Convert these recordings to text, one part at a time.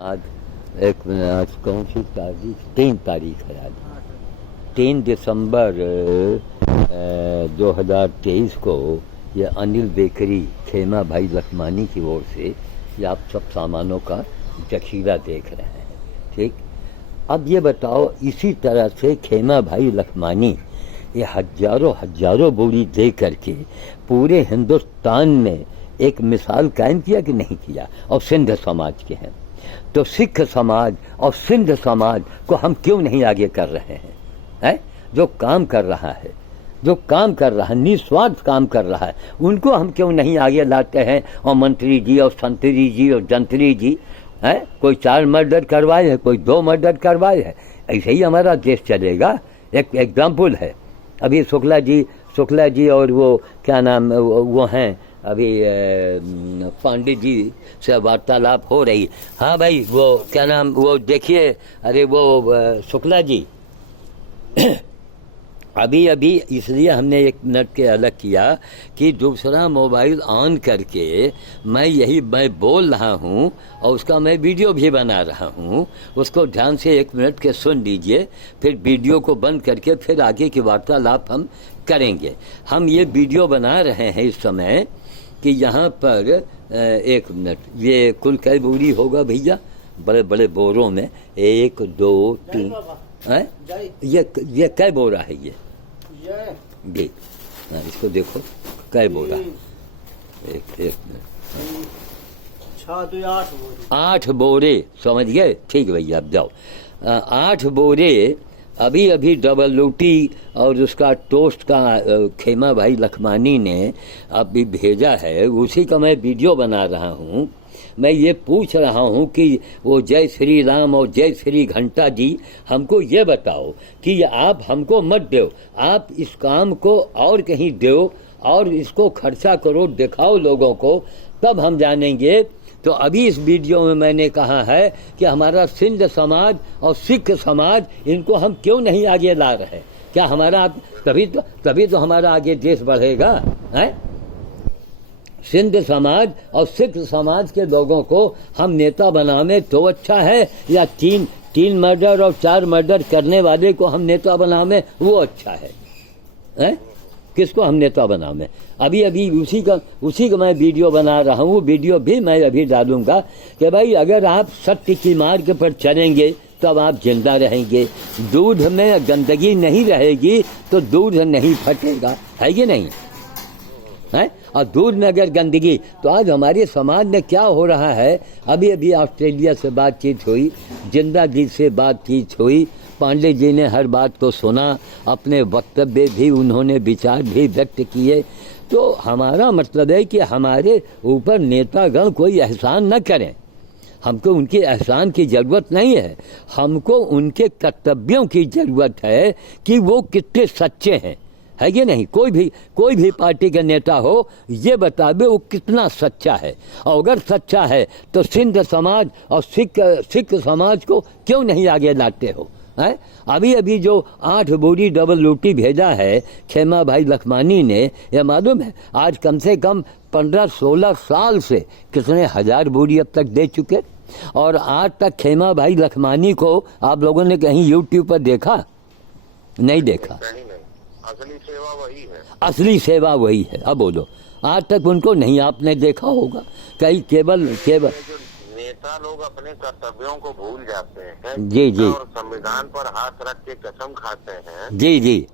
आज आज कौन सी तारीख? 3 तारीख है आज। 3 दिसंबर 2023 को ये अनिल बेकरी खेमा भाई लखमानी की ओर से ये आप सब सामानों का जखीरा देख रहे हैं। ठीक, अब ये बताओ, इसी तरह से खेमा भाई लखमानी ये हजारों बोरी दे करके पूरे हिंदुस्तान में एक मिसाल कायम किया कि नहीं किया? और सिंध समाज के हैं, तो सिख समाज और सिंध समाज को हम क्यों नहीं आगे कर रहे हैं? जो काम कर रहा है, निस्वार्थ काम कर रहा है, उनको हम क्यों नहीं आगे लाते हैं? और मंत्री जी और संतरी जी और जंतरी जी हैं, कोई 4 मर्डर करवाए है, कोई 2 मर्डर करवाए है। ऐसे ही हमारा देश चलेगा? एक एग्जाम्पल है, अभी शुक्ला जी और वो क्या नाम वो हैं, अभी पांडे जी से वार्तालाप हो रही। हाँ भाई, वो क्या नाम, वो देखिए, अरे वो शुक्ला जी अभी इसलिए हमने 1 मिनट के अलग किया कि दूसरा मोबाइल ऑन करके मैं बोल रहा हूँ और उसका मैं वीडियो भी बना रहा हूँ। उसको ध्यान से 1 मिनट के सुन लीजिए, फिर वीडियो को बंद करके फिर आगे की वार्तालाप हम करेंगे। हम ये वीडियो बना रहे हैं इस समय कि यहाँ पर 1 मिनट, ये कुल कई बोरी होगा भैया? बड़े बड़े बोरों में 1 2 3 है, ये कै बोरा है? ये जी, इसको देखो कै बोरा। एक मिनट, 8 बोरे, समझ गए? ठीक भैया, अब जाओ। 8 बोरे अभी डबल रोटी और उसका टोस्ट का खेमा भाई लखमानी ने अभी भेजा है, उसी का मैं वीडियो बना रहा हूँ। मैं ये पूछ रहा हूँ कि वो जय श्री राम और जय श्री घंटा जी, हमको ये बताओ कि आप हमको मत दो, आप इस काम को और कहीं दो और इसको खर्चा करो, दिखाओ लोगों को, तब हम जानेंगे। तो अभी इस वीडियो में मैंने कहा है कि हमारा सिंध समाज और सिख समाज, इनको हम क्यों नहीं आगे ला रहे? क्या हमारा तभी तो हमारा आगे देश बढ़ेगा, है? सिंध समाज और सिख समाज के लोगों को हम नेता बनावे तो अच्छा है, या 3 मर्डर और 4 मर्डर करने वाले को हम नेता बनावे वो अच्छा है? किसको हम नेता बनावे? अभी उसी का मैं वीडियो बना रहा हूँ। वीडियो भी मैं अभी डालूंगा कि भाई अगर आप सत्य की मार्ग पर चलेंगे तब आप जिंदा रहेंगे। दूध में गंदगी नहीं रहेगी तो दूध नहीं फटेगा, है कि नहीं? है? और दूध में अगर गंदगी, तो आज हमारे समाज में क्या हो रहा है? अभी ऑस्ट्रेलिया से बातचीत हुई, जिंदा जी से बातचीत हुई, पांडे जी ने हर बात को सुना, अपने वक्तव्य भी उन्होंने विचार भी व्यक्त किए। तो हमारा मतलब है कि हमारे ऊपर नेतागण कोई एहसान न करें, हमको उनके एहसान की जरूरत नहीं है, हमको उनके कर्तव्यों की जरूरत है कि वो कितने सच्चे हैं, है कि नहीं? कोई भी पार्टी का नेता हो, ये बतावे वो कितना सच्चा है। और अगर सच्चा है तो सिंध समाज और सिख समाज को क्यों नहीं आगे लाते हो? है? अभी जो 8 बोरी डबल रोटी भेजा है खेमा भाई लखमानी ने, यह मालूम है आज कम से कम 15-16 साल से कितने हजार बोरी अब तक दे चुके। और आज तक खेमा भाई लखमानी को आप लोगों ने कहीं यूट्यूब पर देखा? नहीं देखा। असली सेवा वही है। अब बोलो, आज तक उनको नहीं आपने देखा होगा? कई केवल नेता लोग अपने कर्तव्यों को भूल जाते हैं जी और संविधान पर हाथ रख के कसम खाते हैं जी,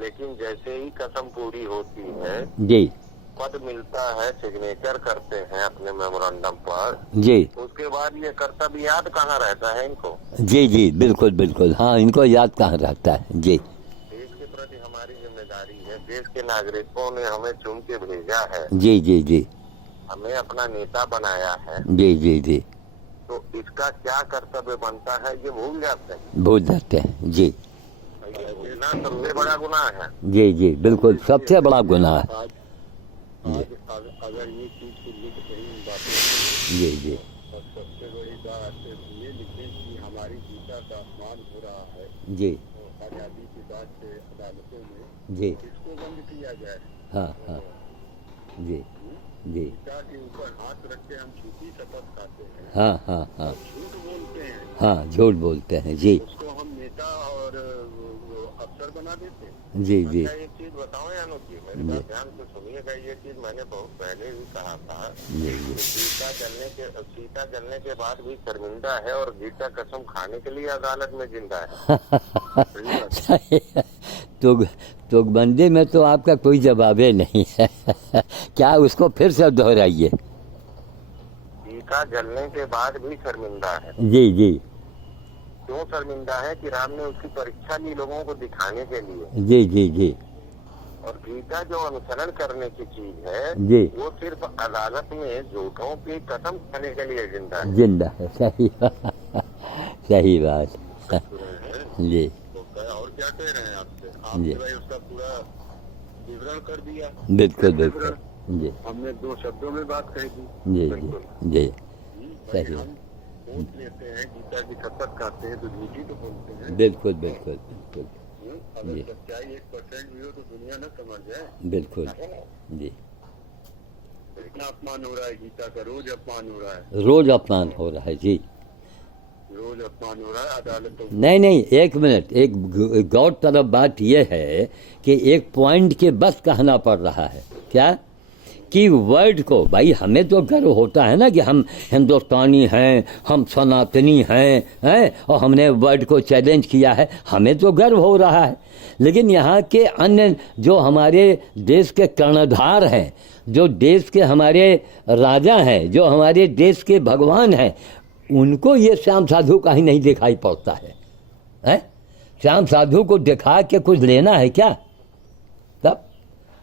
लेकिन जैसे ही कसम पूरी होती है जी, पद मिलता है, सिग्नेचर करते हैं अपने मेमोरेंडम पर जी, उसके बाद ये कर्तव्य याद कहाँ रहता है इनको? जी, बिल्कुल, हाँ, इनको याद कहाँ रहता है? जी, देश के प्रति हमारी जिम्मेदारी है, देश के नागरिकों ने हमें चुन के भेजा है, जी, हमें अपना नेता बनाया है, जी, तो इसका क्या कर्तव्य बनता है ये भूल जाते हैं। जी, ना सबसे बड़ा गुनाह है। जी, बिल्कुल सबसे बड़ा गुनाह है। अगर ये चीज को लिख सही बातें, जी, और सबसे बड़ी बात ये लिखे कि हमारी गीता का अपमान हो रहा है जी, आजादी के बाद से अदालतों में, जी, इसको बंद किया जाए। हाँ, जी, जी। गीता के ऊपर हाथ रख के हम झूठी शपथ खाते हैं, हाँ हाँ हाँ झूठ बोलते हैं, हाँ, झूठ बोलते हैं जी। उसको हम नेता और वो अफसर बना देते हैं। जी जी अच्छा, एक चीज बताओ यानो जी, मेरी बात ध्यान से सुनिएगा। ये चीज मैंने बहुत पहले भी कहा था जी कि सीता जलने के बाद भी शर्मिंदा है और गीता कसम खाने के लिए अदालत में जिंदा है। सही है। तो बंदे में तो आपका कोई जवाब नहीं है। क्या उसको फिर से दोहराइए। सीता जलने के बाद भी शर्मिंदा है। जी जी क्यों शर्मिंदा है? कि राम ने उसकी परीक्षा ली लोगों को दिखाने के लिए। जी जी जी और गीता जो अनुसरण करने की चीज है जी, वो सिर्फ अदालत में झूठों की कसम खाने के लिए जिंदा है। जिंदा है। सही सही बात जी तो और क्या कह रहे हैं आपसे? जी। आपने भाई उसका पूरा विवरण कर दिया। बिल्कुल बिल्कुल जी हमने 2 शब्दों में बात कही थी। जी बिल्कुल। जी भाई सही। हम सोच लेते हैं, गीता की शपथ खाते हैं तो झूठी तो बोलते हैं। बिल्कुल बिल्कुल बिल्कुल अगर जी। सच्चाई 1% भी हो तो दुनिया न समझ जाए। बिल्कुल जी। इतना अपमान हो रहा है गीता का, रोज अपमान हो रहा है, रोज अपमान हो रहा है जी। रोज अपमान हो रहा है। अदालतों नहीं नहीं, एक मिनट, एक गौर तरफ बात यह है कि एक पॉइंट के बस कहना पड़ रहा है क्या कि वर्ड को, भाई हमें तो गर्व होता है ना कि हम हिंदुस्तानी हैं, हम सनातनी हैं और हमने वर्ड को चैलेंज किया है, हमें तो गर्व हो रहा है। लेकिन यहाँ के अन्य जो हमारे देश के कर्णधार हैं, जो देश के हमारे राजा हैं, जो हमारे देश के भगवान हैं, उनको ये श्याम साधु का ही नहीं दिखाई पड़ता है। श्याम साधु को दिखा के कुछ लेना है क्या? तब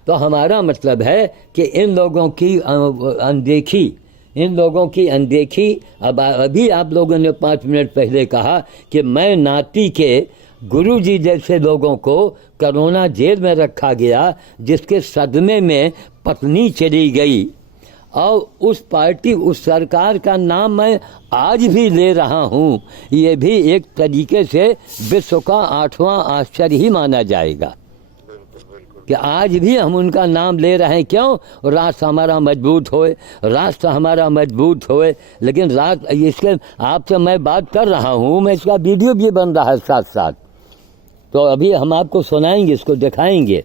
तो हमारा मतलब है कि इन लोगों की अनदेखी। अब अभी आप लोगों ने 5 मिनट पहले कहा कि मैं नाती के गुरुजी जैसे लोगों को कोरोना जेल में रखा गया, जिसके सदमे में पत्नी चली गई, और उस पार्टी, उस सरकार का नाम मैं आज भी ले रहा हूँ। ये भी एक तरीके से विश्व का 8वां आश्चर्य ही माना जाएगा कि आज भी हम उनका नाम ले रहे हैं। क्यों? राष्ट्र हमारा मजबूत होए, राष्ट्र हमारा मजबूत होए। लेकिन इसके आपसे मैं बात कर रहा हूँ, मैं इसका वीडियो भी बन रहा है साथ साथ, तो अभी हम आपको सुनाएंगे, इसको दिखाएंगे।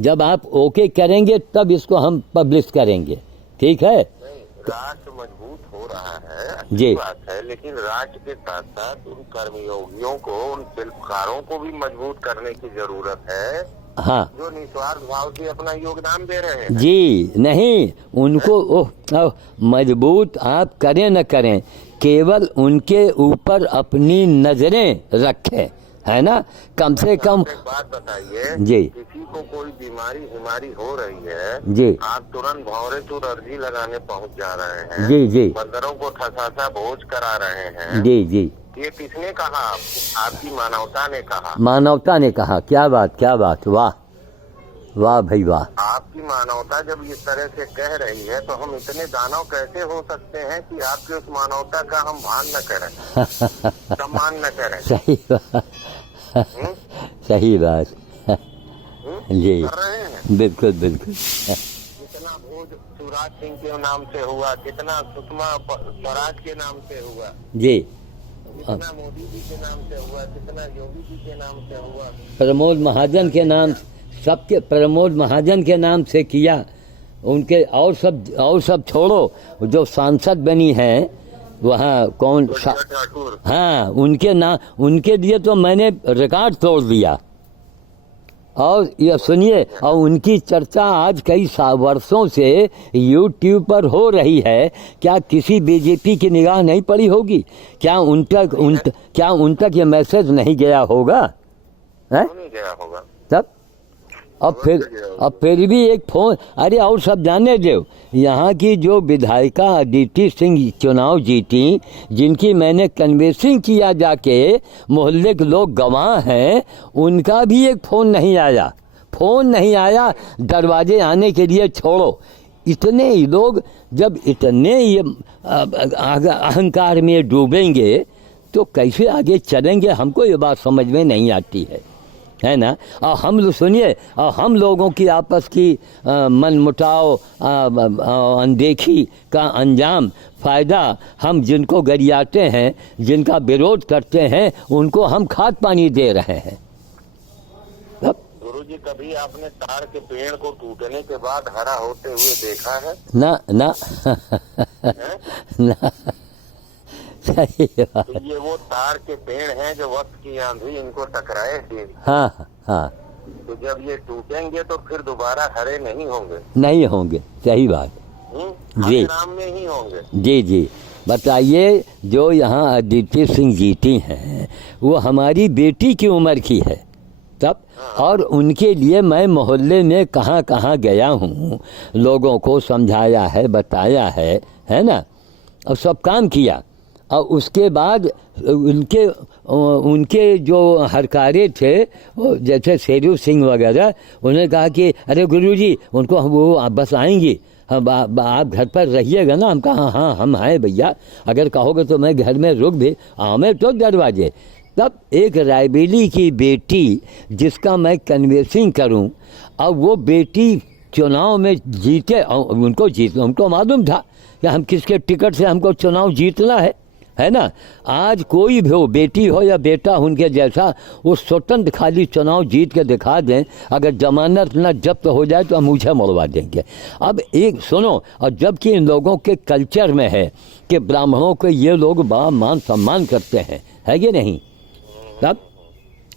जब आप ओके करेंगे तब इसको हम पब्लिश करेंगे, ठीक है? राष्ट्र मजबूत हो रहा है, अच्छी जी बात है, लेकिन राष्ट्र के साथ साथ उन कर्मयोगियों को, उन शिल्पकारों को भी मजबूत करने की जरूरत है। हाँ जो निस्वार्थ भाव से अपना योगदान दे रहे हैं। जी, नहीं उनको मजबूत आप करें न करें, केवल उनके ऊपर अपनी नजरें रखें, है ना? कम से कम एक बात बताइए जी, किसी को कोई बीमारी हो रही है जी आप तुरंत भौरे तो अर्जी लगाने पहुंच जा रहे हैं। जी जी बंदरों को ठसाठा भोज करा रहे हैं। जी जी, ये किसने कहा? आपकी मानवता ने कहा। मानवता ने कहा। क्या बात, क्या बात, वाह वाह भाई वाह। आपकी मानवता जब इस तरह से कह रही है तो हम इतने दानव कैसे हो सकते हैं कि आपकी उस मानवता का हम भान न करें, सम्मान न करें। सही बात, सही बात जी, कर रहे हैं। बिल्कुल बिल्कुल। कितना भोज शिवराज सिंह के नाम से हुआ, कितना सुषमा स्वराज के नाम से हुआ, जी, कितना मोदी जी के नाम से हुआ, कितना योगी जी के नाम से हुआ, प्रमोद महाजन के नाम, सबके प्रमोद महाजन के नाम से किया। उनके और सब छोड़ो, जो सांसद बनी हैं वहाँ कौन ठाकुर, हाँ, उनके लिए तो मैंने रिकॉर्ड तोड़ दिया। और ये सुनिए, और उनकी चर्चा आज कई वर्षों से YouTube पर हो रही है। क्या किसी बीजेपी की निगाह नहीं पड़ी होगी? क्या उन तक ये मैसेज नहीं गया होगा? है? नहीं गया होगा। तब अब फिर भी एक फोन, अरे और सब जाने दो, यहाँ की जो विधायिका अदिति सिंह चुनाव जीती, जिनकी मैंने कन्वेंसिंग किया जाके, मोहल्ले के लोग गवाह हैं, उनका भी एक फोन नहीं आया। दरवाजे आने के लिए छोड़ो। इतने ही लोग जब इतने ये अहंकार में डूबेंगे तो कैसे आगे चलेंगे? हमको ये बात समझ में नहीं आती है। है ना। और हम लोग सुनिए, और हम लोगों की आपस की मनमुटाव अनदेखी का अंजाम फ़ायदा हम जिनको गरियाते हैं, जिनका विरोध करते हैं, उनको हम खाद पानी दे रहे हैं। गुरुजी, कभी आपने ताड़ के पेड़ को टूटने के बाद हरा होते हुए देखा है? ना ना ना। सही बात। तो ये वो ताड़ के पेड़ हैं जो वक्त की आंधी इनको टकराए थे। हाँ हाँ। तो जब ये टूटेंगे तो फिर दोबारा हरे नहीं होंगे। नहीं होंगे, सही बात। जी, हरे राम में ही होंगे। जी जी। बताइए, जो यहाँ अदिति सिंह जीती हैं वो हमारी बेटी की उम्र की है तब, और उनके लिए मैं मोहल्ले में कहाँ कहाँ गया हूँ, लोगों को समझाया है, बताया है ना, और सब काम किया। और उसके बाद उनके जो हरकारे थे, जैसे शेरू सिंह वगैरह, उन्होंने कहा कि अरे गुरुजी, उनको वो बस आएंगी, हम आप घर पर रहिएगा ना। हम कहा हाँ हम आए भैया, अगर कहोगे तो मैं घर में रुक भी आऊँ तो दरवाजे। तब एक रायबेली की बेटी जिसका मैं कन्वेंसिंग करूं, और वो बेटी चुनाव में जीते, और उनको मालूम था कि हम किसके टिकट से हमको चुनाव जीतना है ना। आज कोई भी हो, बेटी हो या बेटा, उनके जैसा वो स्वतंत्र खाली चुनाव जीत के दिखा दें, अगर जमानत न जब्त हो जाए तो हम मुझे मरवा देंगे। अब एक सुनो, और जबकि इन लोगों के कल्चर में है कि ब्राह्मणों को ये लोग बड़ा मान सम्मान करते हैं, है कि नहीं। तब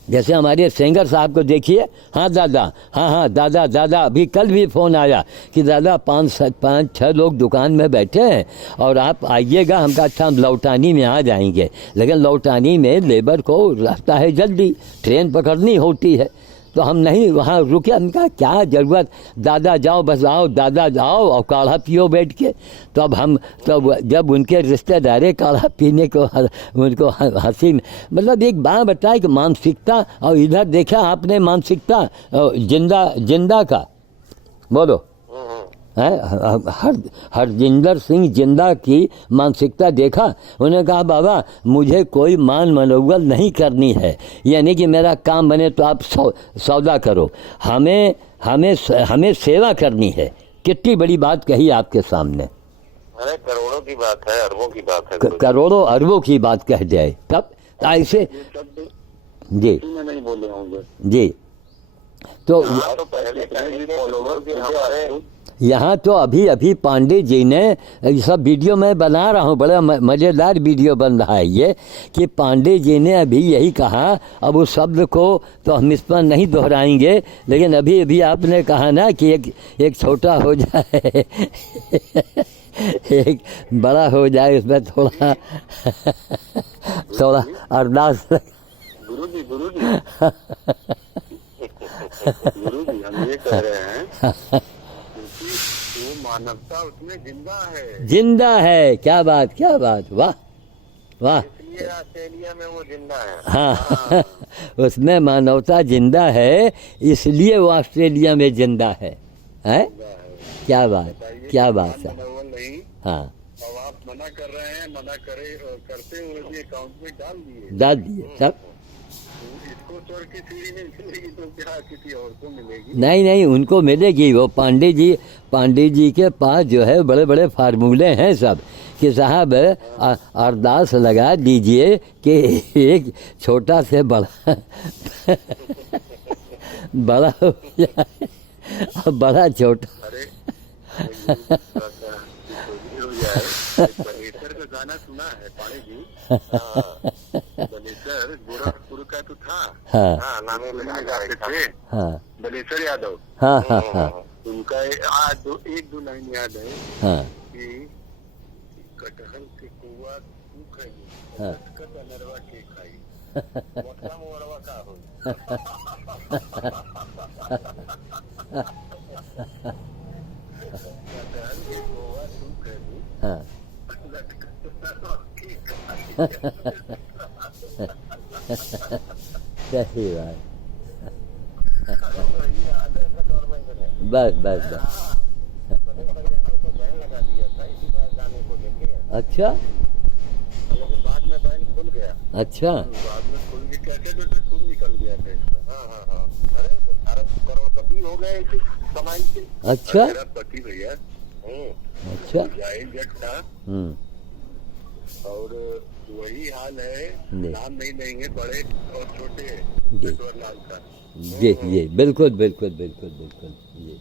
जैसे हमारे सेंगर साहब को देखिए, हाँ दादा, हाँ दादा, अभी कल भी फ़ोन आया कि दादा 5-6 लोग दुकान में बैठे हैं और आप आइएगा। हम कहा अच्छा, हम लौटानी में आ जाएंगे, लेकिन लौटानी में लेबर को रास्ता है जल्दी, ट्रेन पकड़नी होती है, तो हम नहीं वहाँ रुके। हमका क्या ज़रूरत, दादा जाओ, बस आओ दादा जाओ और काढ़ा पियो बैठ के। तो अब हम जब उनके रिश्तेदारे काढ़ा पीने को उनको हंसी, मतलब एक बात बताए कि मानसिकता, और इधर देखा आपने मानसिकता जिंदा का, बोलो है, हरजिंदर सिंह जिंदा की मानसिकता देखा। उन्होंने कहा बाबा मुझे कोई मान मनोबल नहीं करनी है, यानी कि मेरा काम बने तो आप सौदा करो, हमें सेवा करनी है। कितनी बड़ी बात कही आपके सामने। अरे करोड़ों की बात है, अरबों की बात है, करोड़ों अरबों की बात कह जाए तब ऐसे। जी नहीं बोले होंगे जी। तो पहले यहाँ तो अभी पांडे जी ने, ये सब वीडियो मैं बना रहा हूँ, बड़ा मज़ेदार वीडियो बन रहा है ये, कि पांडे जी ने अभी यही कहा। अब उस शब्द को तो हम इस पर नहीं दोहराएंगे, लेकिन अभी आपने कहा ना कि एक छोटा हो जाए एक बड़ा हो जाए, उसमें थोड़ा अरदास। गुरुजी हम ये कह रहे हैं वो मानवता उसमें जिंदा है। क्या बात, वाह वाह। इसलिए ऑस्ट्रेलिया में वो जिंदा है। हाँ उसमें मानवता जिंदा है, इसलिए वो ऑस्ट्रेलिया में जिंदा है। क्या बात है। हाँ, अब आप मना कर रहे हैं, करते हुए भी अकाउंट में डाल दिए सब। इसको स्वर्ग की सीढ़ी नहीं मिलेगी तो क्या किसी और को मिलेगी? नहीं उनको मिलेगी। वो पांडे जी के पास जो है बड़े बड़े फार्मूले हैं सब, कि साहब अरदास लगा दीजिए कि एक छोटा से बड़ा हो जाए, और बड़ा छोटा। बलेसर का गाना सुना है पाणी जी? बलेसर गोरखपुर का तो था। हाँ, नामे में गाते थे। हाँ, बलेसर यादव। हाँ। उनका एक दो लाइन याद है। हाँ, कि कटहल के कुआ तू खाई, कट अनरवा के खाई, मोटा मोड़वा का हो। कटहल के कुआ तू खाई। हाँ। सही बात। बस। अच्छा, बाद में बैन खुल गया। अच्छा। बाद में खुल के कैसे तो खुद निकल गया था इसका। हाँ। करोड़पति हो गए इसी कमाई से। अच्छा पति भैया। अच्छा। जाहिर जट था और वही हाल है, नाम नहीं लेंगे, बड़े और छोटे नटवरलाल का। जी बिल्कुल बिल्कुल बिल्कुल बिल्कुल जी,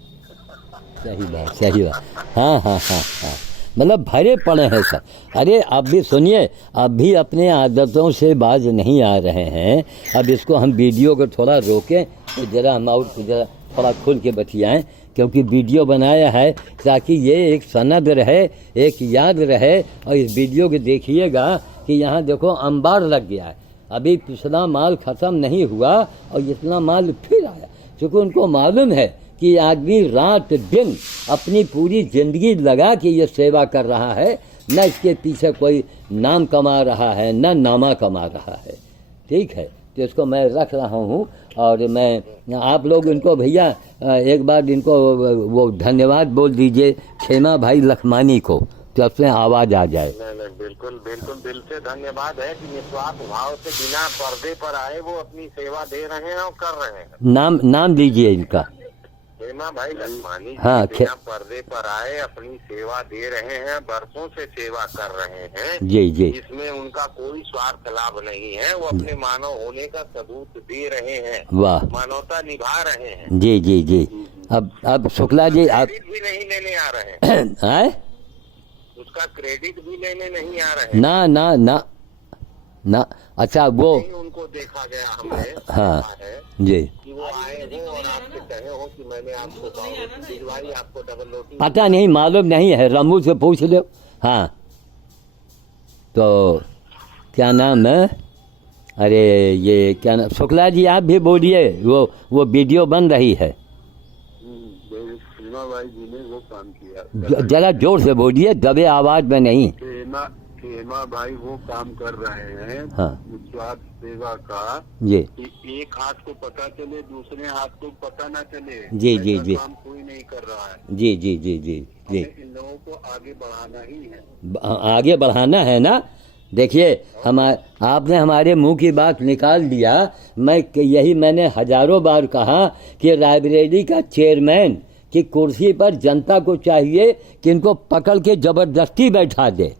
सही बात सही बात। हाँ हाँ हाँ हाँ, मतलब भरे पड़े हैं सब। अरे अब भी सुनिए, अब भी अपने आदतों से बाज नहीं आ रहे हैं। अब इसको हम वीडियो को थोड़ा रोकें तो जरा हम और जरा थोड़ा खुल के बतियाएं, क्योंकि वीडियो बनाया है ताकि ये एक सनद रहे, एक याद रहे। और इस वीडियो को देखिएगा कि यहाँ देखो अंबार लग गया है, अभी पिछला माल ख़त्म नहीं हुआ और इतना माल फिर आया, क्योंकि उनको मालूम है कि आदमी रात दिन अपनी पूरी ज़िंदगी लगा के ये सेवा कर रहा है, न इसके पीछे कोई नाम कमा रहा है न नामा कमा रहा है। ठीक है, तो इसको मैं रख रहा हूँ। और मैं आप लोग इनको भैया एक बार इनको वो धन्यवाद बोल दीजिए खेमा भाई लखमानी को, तो अपने आवाज़ आ जाए। नहीं, बिल्कुल बिल्कुल दिल से धन्यवाद है कि निस्वार्थ भाव से बिना पर्दे पर आए वो अपनी सेवा दे रहे हैं और कर रहे हैं। नाम दीजिए इनका। खेमा भाई लखमानी हाँ, बिना पर्दे पर आए अपनी सेवा दे रहे हैं, बरसों से सेवा कर रहे हैं। जी जी, इसमें उनका कोई स्वार्थ लाभ नहीं है, वो अपने मानव होने का सबूत दे रहे हैं, वाह, मानवता निभा रहे हैं। जी जी जी। अब शुक्ला जी आप भी नहीं लेने आ रहे हैं, उसका क्रेडिट भी लेने नहीं आ रहे हैं। ना ना ना ना। अच्छा वो उनको देखा गया हमने, हाँ जी, कि वो आए हो और आपसे कहे हो कि मैंने आपको भिजवाई, आपको डबल रोटी। पता नहीं, मालूम नहीं है, रमू से पूछ लो। हाँ, तो क्या नाम है, अरे ये क्या नाम, शुक्ला जी आप भी बोलिए, वो वीडियो बन रही है। खेमा भाई जी ने वो काम किया, जरा जोर से बोलिए, दबे आवाज में नहीं। खेमा भाई वो काम कर रहे हैं, हाँ, निस्वार्थ सेवा का, जी, कि एक हाथ को पता चले दूसरे हाथ को पता ना चले। जी जी जी, काम कोई नहीं कर रहा है। जी जी जी जी जी, इन लोगों को आगे बढ़ाना ही है, आगे बढ़ाना है ना। देखिए आपने हमारे मुंह की बात निकाल दिया। मैंने हजारों बार कहा कि रायबरेली का चेयरमैन की कुर्सी पर जनता को चाहिए कि इनको पकड़ के जबरदस्ती बैठा दे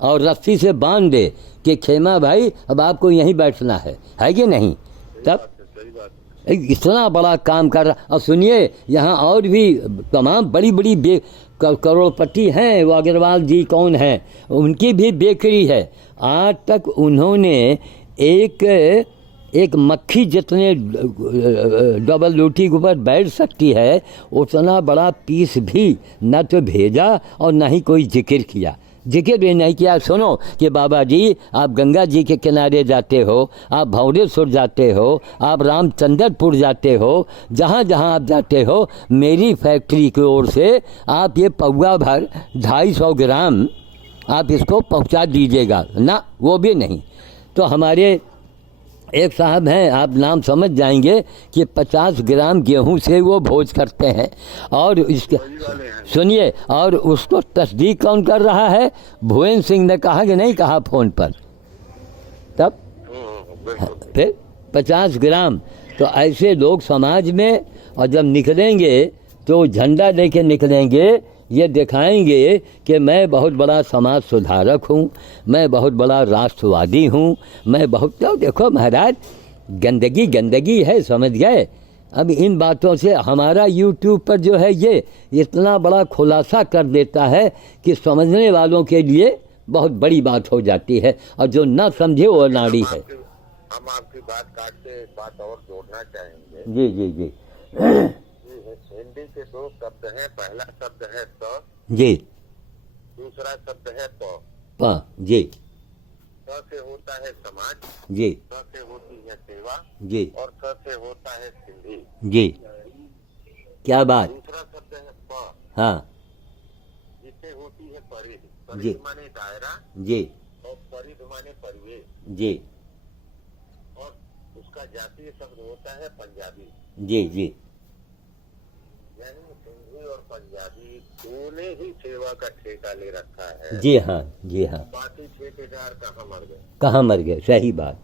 और रस्सी से बांध दे कि खेमा भाई अब आपको यहीं बैठना है कि नहीं। तब इतना बड़ा काम कर रहा। और सुनिए, यहाँ और भी तमाम बड़ी बड़ी करोड़पति हैं, वो अग्रवाल जी कौन हैं, उनकी भी बेकरी है। आज तक उन्होंने एक मक्खी जितने डबल रोटी के ऊपर बैठ सकती है उतना बड़ा पीस भी न तो भेजा और न ही कोई जिक्र किया, जिक्र भी नहीं किया। सुनो कि बाबा जी आप गंगा जी के किनारे जाते हो, आप भौरेश्वर जाते हो, आप रामचंद्रपुर जाते हो, जहाँ जहाँ आप जाते हो, मेरी फैक्ट्री की ओर से आप ये पौवा भर 250 ग्राम आप इसको पहुँचा दीजिएगा ना, वो भी नहीं। तो हमारे एक साहब हैं, आप नाम समझ जाएंगे, कि 50 ग्राम गेहूं से वो भोज करते हैं। और इसके सुनिए, और उसको तस्दीक कौन कर रहा है, भुवन सिंह ने कहा कि नहीं कहा फोन पर। तब फिर 50 ग्राम। तो ऐसे लोग समाज में, और जब निकलेंगे तो झंडा लेके निकलेंगे, ये दिखाएंगे कि मैं बहुत बड़ा समाज सुधारक हूँ, मैं बहुत बड़ा राष्ट्रवादी हूँ, मैं बहुत। तो देखो महाराज, गंदगी है, समझ गए। अब इन बातों से हमारा यूट्यूब पर जो है ये इतना बड़ा खुलासा कर देता है कि समझने वालों के लिए बहुत बड़ी बात हो जाती है, और जो ना समझे वो नाड़ी है। हम आपकी बात काट के एक बात और जोड़ना चाहेंगे। जी जी जी। हिंदी के 2 शब्द हैं, पहला शब्द है त, जी, दूसरा शब्द है प। जी, स से होता है समाज, जी, स से होती है सेवा, जी, और स से होता है सिंधी। जी, क्या बात। दूसरा शब्द है प, हाँ, जिससे होती है परिध, जी, परिध माने दायरा, जी, और परिध माने परिवेश, जी, और उसका जातीय शब्द होता है पंजाबी। जी, जी, यानी सिंधी और पंजाबी दोनों ही सेवा का ठेका ले रखा है। जी हाँ, जी हाँ। बाकी ठेकेदार कहाँ मर गए, कहाँ मर गए, सही बात,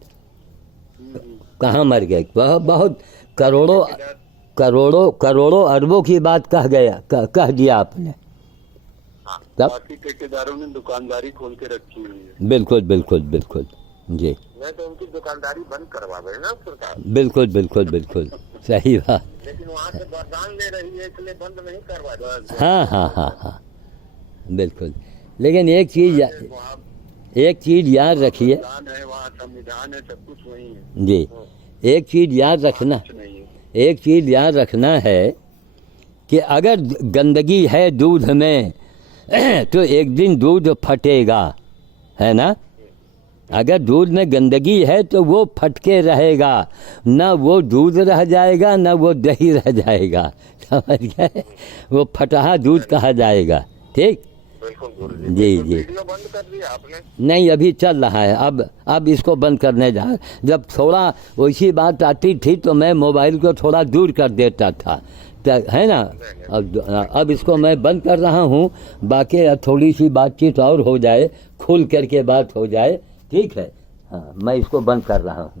कहाँ मर गए। बहुत करोड़ों। करोड़ों करोड़ों अरबों की बात कह दिया आपने। हाँ, तब बाकी ठेकेदारों ने दुकानदारी खोल के रखी हुई है। बिल्कुल बिल्कुल बिल्कुल जी, मैं तो उनकी दुकानदारी बंद करवा दे ना सरकार, बिल्कुल बिल्कुल बिल्कुल सही बात। लेकिन वहाँ से वरदान ले रही है इसलिए बंद नहीं करवा दे। हाँ हाँ हाँ हाँ बिल्कुल। लेकिन एक चीज़ याद रखिए संविधान है, वहाँ संविधान है, सब कुछ वही है जी। एक चीज़ याद रखना, कुछ नहीं है। एक चीज़ याद रखना है कि अगर गंदगी है दूध में तो एक दिन दूध फटेगा, है ना। अगर दूध में गंदगी है तो वो फटके रहेगा, ना वो दूध रह जाएगा ना वो दही रह जाएगा, समझ गए। वो फटहा दूध कहा जाएगा। ठीक बिल्कुल गुरुजी। जी तो जी। वीडियो बंद कर दिया आपने? नहीं, अभी चल रहा है। अब इसको बंद करने जा, जब थोड़ा वैसी बात आती थी तो मैं मोबाइल को थोड़ा दूर कर देता था, है ना। अब इसको मैं बंद कर रहा हूँ। बाकी थोड़ी सी बातचीत और हो जाए, खुल करके बात हो जाए, ठीक है। हाँ, मैं इसको बंद कर रहा हूँ।